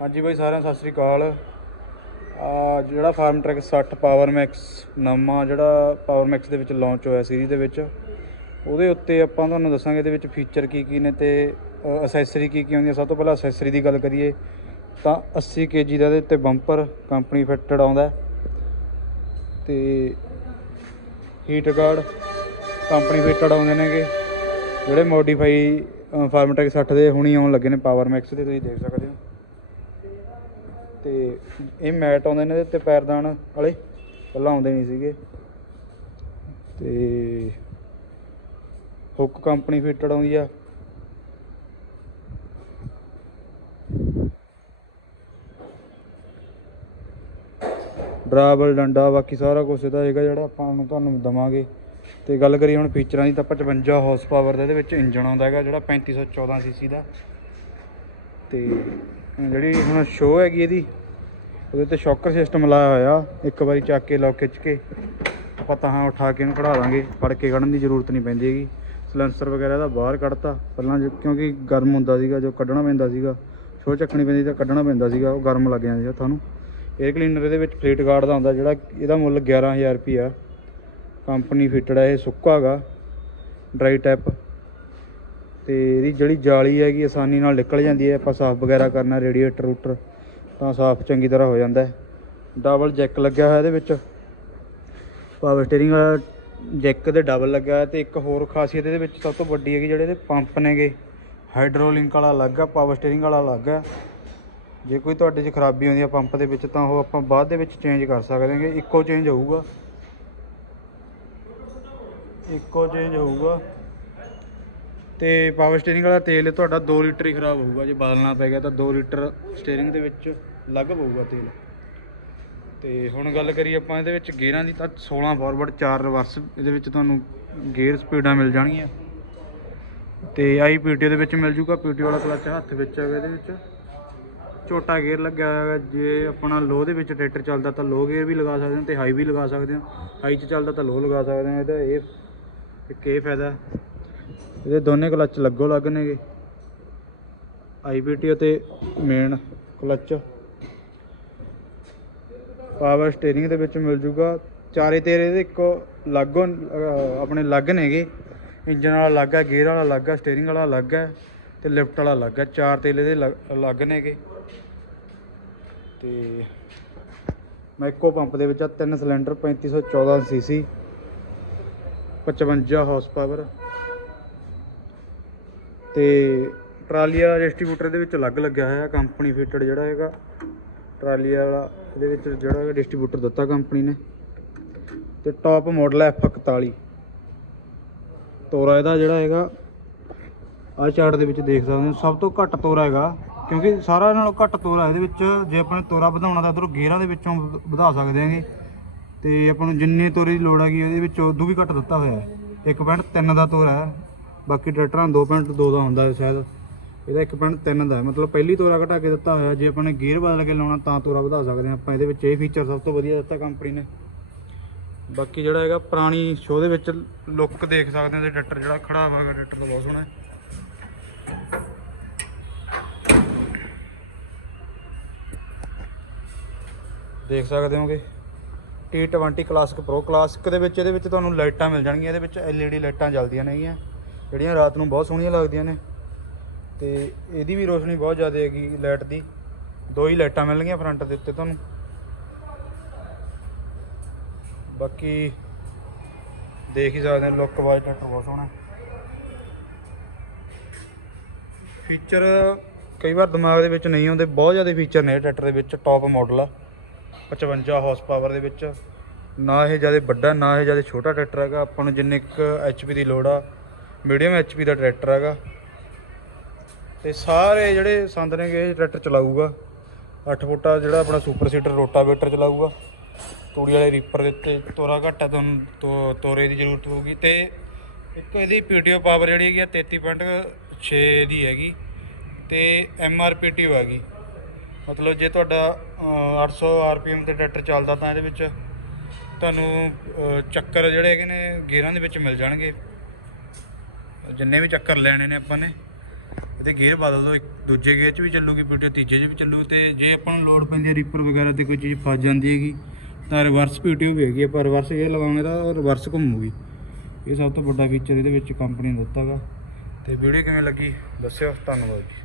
ਹਾਂਜੀ ਬਾਈ, ਸਾਰਿਆਂ ਸਤਿ ਸ੍ਰੀ ਅਕਾਲ। ਆ, ਜਿਹੜਾ ਫਾਰਮ ਟਰੈਕ 60 ਪਾਵਰ ਮੈਕਸ ਨਵਾਂ, ਜਿਹੜਾ ਪਾਵਰ ਮੈਕਸ ਦੇ ਵਿੱਚ ਲਾਂਚ ਹੋਇਆ ਸੀਰੀਜ਼ ਦੇ ਵਿੱਚ, ਉਹਦੇ ਉੱਤੇ ਆਪਾਂ ਤੁਹਾਨੂੰ ਦੱਸਾਂਗੇ ਇਹਦੇ ਵਿੱਚ ਫੀਚਰ ਕੀ ਕੀ ਨੇ ਤੇ ਅਸੈਸਰੀ ਕੀ ਕੀ ਆਉਂਦੀ ਹੈ। ਸਭ ਤੋਂ ਪਹਿਲਾਂ ਅਸੈਸਰੀ ਦੀ ਗੱਲ ਕਰੀਏ, ਤਾਂ 80 ਕੇਜੀ ਦਾ ਇਹਦੇ ਉੱਤੇ ਬੰਪਰ ਕੰਪਨੀ ਫਿੱਟਡ ਆਉਂਦਾ ਹੈ। ਤੇ ਹੀਟ ਗਾਰਡ ਕੰਪਨੀ ਫਿੱਟਡ ਆਉਂਦੇ ਨੇਗੇ, ਜਿਹੜੇ ਮੋਡੀਫਾਈ ਫਾਰਮ ਟਰੈਕ 60 ਦੇ ਹੁਣੀ ਆਉਣ ਲੱਗੇ ਨੇ ਪਾਵਰ ਮੈਕਸ ਦੇ, ਤੁਸੀਂ ਦੇਖ ਸਕਦੇ ਹੋ। ਤੇ ਇਹ ਮੈਟ ਆਉਂਦੇ ਨੇ ਇਹਦੇ ਤੇ ਪੈਰਦਾਨ ਵਾਲੇ, ਪਹਿਲਾਂ ਆਉਂਦੇ ਨਹੀਂ ਸੀਗੇ। ਤੇ ਹੁੱਕ ਕੰਪਨੀ ਫਿੱਟਡ ਆਉਂਦੀ ਆ। ਡਰਾਵਲ, ਡੰਡਾ, ਬਾਕੀ ਸਾਰਾ ਕੁਝ ਇਹਦਾ ਹੈਗਾ ਜਿਹੜਾ ਆਪਾਂ ਨੂੰ ਤੁਹਾਨੂੰ ਦਵਾਂਗੇ। ਤੇ ਗੱਲ ਕਰੀਏ ਹੁਣ ਫੀਚਰਾਂ ਦੀ ਤਾਂ 55 ਹਾਰਸ ਪਾਵਰ ਦਾ ਇਹਦੇ ਵਿੱਚ ਇੰਜਨ ਆਉਂਦਾ ਹੈਗਾ ਜਿਹੜਾ 3514 ਸੀਸੀ ਦਾ। ਤੇ ਜਿਹੜੀ ਹੁਣ ਸ਼ੋ ਹੈਗੀ ਇਹਦੀ, ਉਹਦੇ ਤੇ ਸ਼ੌਕਰ ਸਿਸਟਮ ਲਾਇਆ ਹੋਇਆ। ਇੱਕ ਵਾਰੀ ਚੱਕ ਕੇ ਲੌਕ ਖਿੱਚ ਕੇ, ਆਪਾਂ ਤਾਂ ਉਠਾ ਕੇ ਇਹਨੂੰ ਕਢਾ ਦਾਂਗੇ। ਫੜ ਕੇ ਕੱਢਣ ਦੀ ਜ਼ਰੂਰਤ ਨਹੀਂ ਪੈਂਦੀ ਹੈਗੀ। ਸਲੈਂਸਰ ਵਗੈਰਾ ਦਾ ਬਾਹਰ ਕੱਢਤਾ। ਪਹਿਲਾਂ ਜੋ- ਕਿਉਂਕਿ ਗਰਮ ਹੁੰਦਾ ਸੀਗਾ, ਜੋ ਕੱਢਣਾ ਪੈਂਦਾ ਸੀਗਾ ਸ਼ੋ ਚੱਕਣੀ ਪੈਂਦੀ ਤਾਂ ਕੱਢਣਾ ਪੈਂਦਾ ਸੀਗਾ, ਉਹ ਗਰਮ ਲੱਗ ਜਾਂਦਾ ਸੀ ਤੁਹਾਨੂੰ। 에ਅਰ ਕਲੀਨਰ ਇਹਦੇ ਵਿੱਚ ਫਲੀਟ ਗਾਰਡ ਦਾ ਹੁੰਦਾ, ਜਿਹੜਾ ਇਹਦਾ ਮੁੱਲ 11000 ਰੁਪਿਆ ਕੰਪਨੀ ਫਿਟਡ ਹੈ ਇਹ ਸੁੱਕਾ ਹੈਗਾ। ਡਰਾਈ ਟੈਪ ਤੇ ਇਹਦੀ ਜਿਹੜੀ ਜਾਲੀ ਹੈਗੀ ਆਸਾਨੀ ਨਾਲ ਨਿਕਲ ਜਾਂਦੀ ਹੈ। ਆਪਾਂ ਸਾਫ਼ ਵਗੈਰਾ ਕਰਨਾ, ਰੇਡੀਏਟਰ, ਰੂਟਰ, ਤਾਂ ਸਾਫ਼ ਚੰਗੀ ਤਰ੍ਹਾਂ ਹੋ ਜਾਂਦਾ ਹੈ। ਡਬਲ ਜੈਕ ਲੱਗਿਆ ਹੋਇਆ ਇਹਦੇ ਵਿੱਚ। ਪਾਵਰ ਸਟੀਅਰਿੰਗ ਵਾਲਾ ਜੈਕ ਦੇ ਡਬਲ ਲੱਗਿਆ ਹੋਇਆ ਤੇ ਇੱਕ ਹੋਰ ਖਾਸੀਅਤ ਇਹਦੇ ਵਿੱਚ ਸਭ ਤੋਂ ਵੱਡੀ ਹੈਗੀ ਜਿਹੜੇ ਇਹਦੇ ਪੰਪ ਨੇਗੇ। ਹਾਈਡਰੋਲਿੰਕ ਵਾਲਾ ਅਲੱਗ ਆ, ਪਾਵਰ ਸਟੀਅਰਿੰਗ ਵਾਲਾ ਅਲੱਗ ਆ। ਜੇ ਕੋਈ ਤੁਹਾਡੇ 'ਚ ਖਰਾਬੀ ਆਉਂਦੀ ਆ ਪੰਪ ਦੇ ਵਿੱਚ, ਤਾਂ ਉਹ ਆਪਾਂ ਬਾਅਦ ਦੇ ਵਿੱਚ ਚੇਂਜ ਕਰ ਸਕਦੇ ਹਾਂਗੇ। ਇੱਕੋ ਚੇਂਜ ਹੋਊਗਾ। ਇੱਕੋ ਚੇਂਜ ਹੋਊਗਾ। ਤੇ ਪਾਵਰ ਸਟੀਅਰਿੰਗ ਵਾਲਾ ਤੇਲ ਤੁਹਾਡਾ 2 ਲੀਟਰ ਹੀ ਖਰਾਬ ਹੋਊਗਾ, ਜੇ ਬਦਲਣਾ ਪੈ ਗਿਆ ਤਾਂ 2 ਲੀਟਰ ਸਟੀਅਰਿੰਗ ਦੇ ਵਿੱਚ ਲੱਗ ਪਊਗਾ ਤੇਲ। ਤੇ ਹੁਣ ਗੱਲ ਕਰੀਏ ਆਪਾਂ ਇਹਦੇ ਵਿੱਚ ਗੇਅਰਾਂ ਦੀ, ਤਾਂ 16 ਫਾਰਵਰਡ 4 ਰਿਵਰਸ ਇਹਦੇ ਵਿੱਚ ਤੁਹਾਨੂੰ ਗੇਅਰ ਸਪੀਡਾਂ ਮਿਲ ਜਾਣਗੀਆਂ। ਤੇ ਆਈ ਪੀਟੀ ਦੇ ਵਿੱਚ ਮਿਲ ਜੂਗਾ ਪੀਟੀ ਵਾਲਾ ਕਲਚ ਹੱਥ ਵਿੱਚ ਹੈਗਾ ਇਹਦੇ ਵਿੱਚ। ਛੋਟਾ ਗੇਅਰ ਲੱਗਿਆ ਹੋਇਆ ਜੇ ਆਪਣਾ ਲੋ ਦੇ ਵਿੱਚ ਟਰੈਕਟਰ ਚੱਲਦਾ ਤਾਂ ਲੋ ਗੇਅਰ ਵੀ ਲਗਾ ਸਕਦੇ ਹੋ ਤੇ ਹਾਈ ਵੀ ਲਗਾ ਸਕਦੇ ਹਾਂ। ਹਾਈ 'ਚ ਚੱਲਦਾ ਤਾਂ ਲੋ ਲਗਾ ਸਕਦੇ ਹਾਂ, ਇਹਦਾ ਇਹ ਇੱਕ ਇਹ ਫਾਇਦਾ। ਇਹਦੇ ਦੋਨੇ ਕਲੱਚ ਲੱਗੋ ਲੱਗ ਨੇਗੇ। ਆਈਬੀਟੀ ਅਤੇ ਮੇਨ ਕਲੱਚ। ਪਾਵਰ ਸਟੀਅਰਿੰਗ ਦੇ ਵਿੱਚ ਮਿਲ ਜੂਗਾ। ਚਾਰੇ ਤੇਰੇ ਦੇ ਇੱਕੋ ਲਾਗੋ ਆਪਣੇ ਲੱਗ ਨੇਗੇ। ਇੰਜਨ ਵਾਲਾ ਅਲੱਗ ਹੈ ਗੇਅਰ ਵਾਲਾ ਅਲੱਗ ਹੈ ਸਟੀਅਰਿੰਗ ਵਾਲਾ ਅਲੱਗ ਹੈ ਤੇ ਲਿਫਟ ਵਾਲਾ ਅਲੱਗ ਹੈ। ਚਾਰ ਤੇਲੇ ਦੇ ਲੱਗ- ਅਲੱਗ ਨੇਗੇ। ਤੇ ਮੈਕੋ ਪੰਪ ਦੇ ਵਿੱਚ ਆ, ਤਿੰਨ ਸਿਲੰਡਰ 3514 ਸੀਸੀ 55 ਹਾਰਸ ਪਾਵਰ ਤੇ ਟਰਾਲੀ ਵਾਲਾ ਡਿਸਟ੍ਰੀਬਿਊਟਰ ਦੇ ਵਿੱਚ ਅਲੱਗ ਲੱਗਿਆ ਹੋਇਆ, ਕੰਪਨੀ ਫਿਟਡ ਜਿਹੜਾ ਹੈਗਾ। ਟਰਾਲੀ ਵਾਲਾ, ਇਹਦੇ ਵਿੱਚ ਜਿਹੜਾ ਹੈਗਾ ਡਿਸਟ੍ਰੀਬਿਊਟਰ ਦਿੱਤਾ ਕੰਪਨੀ ਨੇ। ਤੇ ਟਾਪ ਮਾਡਲ ਹੈ F41 ਤੋਰਾ ਇਹਦਾ ਜਿਹੜਾ ਹੈਗਾ ਆ ਚਾਰਟ ਦੇ ਵਿੱਚ ਦੇਖ ਸਕਦੇ ਹੋ, ਸਭ ਤੋਂ ਘੱਟ ਤੋਰਾ ਹੈਗਾ, ਕਿਉਂਕਿ ਸਾਰਾ ਨਾਲੋਂ ਘੱਟ ਤੋਰਾ ਇਹਦੇ ਵਿੱਚ, ਜੇ ਆਪਾਂ ਨੇ ਤੋਰਾ ਵਧਾਉਣਾ ਤਾਂ ਉਧਰੋਂ ਗੇਅਰਾਂ ਦੇ ਵਿੱਚੋਂ ਵ- ਵਧਾ ਸਕਦੇ ਹਾਂਗੇ। ਤੇ ਆਪਾਂ ਨੂੰ ਜਿੰਨੀ ਤੋਰੇ ਦੀ ਲੋੜ ਹੈਗੀ, ਉਹਦੇ ਵਿੱਚ ਉਦੋਂ ਵੀ ਘੱਟ ਦਿੱਤਾ ਹੋਇਆ ਹੈ। 1.3 ਦਾ ਤੋਰਾ ਹੈ। ਬਾਕੀ ਟਰੈਕਟਰਾਂ 2.2 ਦਾ ਹੁੰਦਾ ਸ਼ਾਇਦ। ਇਹਦਾ 1.3 ਦਾ ਹੈ। ਮਤਲਬ ਪਹਿਲੀ ਤੋਰਾ ਘਟਾ ਕੇ ਦਿੱਤਾ ਹੋਇਆ। ਜੇ ਆਪਾਂ ਨੇ ਗੇਅਰ ਬਦਲ ਕੇ ਲਾਉਣਾ ਤਾਂ ਤੋਰਾ ਵਧਾ ਸਕਦੇ ਹਾਂ ਆਪਾਂ। ਇਹਦੇ ਵਿੱਚ ਇਹ ਫੀਚਰ ਸਭ ਤੋਂ ਵਧੀਆ ਦਿੱਤਾ ਕੰਪਨੀ ਨੇ। ਬਾਕੀ ਜਿਹੜਾ ਹੈਗਾ ਪੁਰਾਣੀ ਸ਼ੋਅ ਦੇ ਵਿੱਚ ਲੁੱਕ ਦੇਖ ਸਕਦੇ ਹਾਂ। ਤੇ ਟਰੈਕਟਰ ਜਿਹੜਾ ਖੜਾ ਹੋਇਆ ਟਰੈਕਟਰ ਦਾ ਬਹੁਤ ਸੋਹਣਾ ਹੈ। ਦੇਖ ਸਕਦੇ ਹੋਗੇ। T20 ਕਲਾਸਿਕ ਪ੍ਰੋ ਕਲਾਸਿਕ ਦੇ ਵਿੱਚ, ਇਹਦੇ ਵਿੱਚ ਤੁਹਾਨੂੰ ਲਾਈਟਾਂ ਮਿਲ ਜਾਣਗੀਆਂ। ਇਹਦੇ ਵਿੱਚ LED ਲਾਈਟਾਂ ਚੱਲਦੀਆਂ ਨੇਗੀਆਂ। ਜਿਹੜੀਆਂ ਰਾਤ ਨੂੰ ਬਹੁਤ ਸੋਹਣੀਆਂ ਲੱਗਦੀਆਂ ਨੇ। ਤੇ ਇਹਦੀ ਵੀ ਰੋਸ਼ਨੀ ਬਹੁਤ ਜ਼ਿਆਦਾ ਹੈਗੀ ਲਾਈਟ ਦੀ। ਦੋ ਹੀ ਲਾਈਟਾਂ ਮਿਲਣਗੀਆਂ ਫਰੰਟ ਦੇ ਉੱਤੇ ਤੁਹਾਨੂੰ। ਬਾਕੀ ਦੇਖ ਹੀ ਸਕਦੇ ਹੋ ਲੁੱਕ ਵਾਈਜ਼ ਟਰੈਕਟਰ ਬਹੁਤ ਸੋਹਣਾ ਫੀਚਰ ਕਈ ਵਾਰ ਦਿਮਾਗ ਦੇ ਵਿੱਚ ਨਹੀਂ ਆਉਂਦੇ। ਬਹੁਤ ਜ਼ਿਆਦਾ ਫੀਚਰ ਨੇ ਇਹ ਟਰੈਕਟਰ ਦੇ ਵਿੱਚ ਟੌਪ ਮਾਡਲ ਆ। 55 ਹਾਰਸ ਪਾਵਰ ਦੇ ਵਿੱਚ। ਨਾ ਇਹ ਜ਼ਿਆਦਾ ਵੱਡਾ, ਨਾ ਇਹ ਜ਼ਿਆਦਾ ਛੋਟਾ ਟਰੈਕਟਰ ਹੈਗਾ। ਆਪਾਂ ਨੂੰ ਜਿੰਨੇ ਕੁ ਐਚਪੀ ਦੀ ਲੋੜ ਆ ਮੀਡੀਅਮ ਐਚਪੀ ਦਾ ਟਰੈਕਟਰ ਹੈਗਾ। ਤੇ ਸਾਰੇ ਜਿਹੜੇ ਸੰਦ ਨੇਗੇ ਇਹ ਟਰੈਕਟਰ ਚਲਾਊਗਾ। 8 ਫੁੱਟਾ ਜਿਹੜਾ ਆਪਣਾ ਸੁਪਰ ਸੀਟਰ ਰੋਟਾਵੇਟਰ ਚਲਾਊਗਾ। ਤੂੜੀ ਵਾਲੇ ਰੀਪਰ ਦੇ ਉੱਤੇ ਤੋਰਾ ਘੱਟ ਹੈ ਤੁਹਾਨੂੰ ਤੋ- ਤੋਰੇ ਦੀ ਜ਼ਰੂਰਤ ਹੋਊਗੀ। ਤੇ ਇੱਕ ਇਹਦੀ ਪੀਟੀਓ ਪਾਵਰ ਜਿਹੜੀ ਹੈਗੀ ਆ 33.6 ਦੀ ਹੈਗੀ। ਤੇ ਐਮਆਰਪੀਟੀ ਹੈਗੀ। ਮਤਲਬ ਜੇ ਤੁਹਾਡਾ ਅਹ, 800 ਆਰਪੀਐਮ ਤੇ ਟਰੈਕਟਰ ਚੱਲਦਾ ਤਾਂ ਇਹਦੇ ਵਿੱਚ ਤੁਹਾਨੂੰ ਚੱਕਰ ਜਿਹੜੇ ਹੈਗੇ ਨੇ ਗੇਅਰਾਂ ਦੇ ਵਿੱਚ ਮਿਲ ਜਾਣਗੇ। ਜਿੰਨੇ ਵੀ ਚੱਕਰ ਲੈਣੇ ਨੇ ਆਪਾਂ ਨੇ, ਇਹਦੇ ਗੇਅਰ ਬਦਲ ਦਿਓ, ਇੱਕ ਦੂਜੇ ਗੇਅਰ 'ਚ ਵੀ ਚੱਲੂਗੀ ਪੀਟੀਓ ਤੀਜੇ 'ਚ ਵੀ ਚੱਲੂ ਤੇ ਜੇ ਆਪਾਂ ਨੂੰ ਲੋਡ ਪੈਂਦੀ ਹੈ ਰੀਪਰ ਵਗੈਰਾ ਤੇ ਕੋਈ ਚੀਜ਼ ਫਸ ਜਾਂਦੀ ਹੈਗੀ, ਤਾਂ ਰਿਵਰਸ ਪੀਟੀਓ ਵੀ ਹੈਗੀ ਹੈ ਪਰ ਰਿਵਰਸ ਗੇਅਰ ਲਗਾਉਣੇ ਦਾ ਰਿਵਰਸ ਘੁੰਮੂਗੀ। ਇਹ ਸਭ ਤੋਂ ਵੱਡਾ ਫੀਚਰ ਇਹਦੇ ਵਿੱਚ ਕੰਪਨੀ ਨੇ ਦਿੱਤਾ ਗਾ। ਤੇ ਵੀਡੀਓ ਕਿਵੇਂ ਲੱਗੀ? ਦੱਸਿਓ, ਧੰਨਵਾਦ ਜੀ।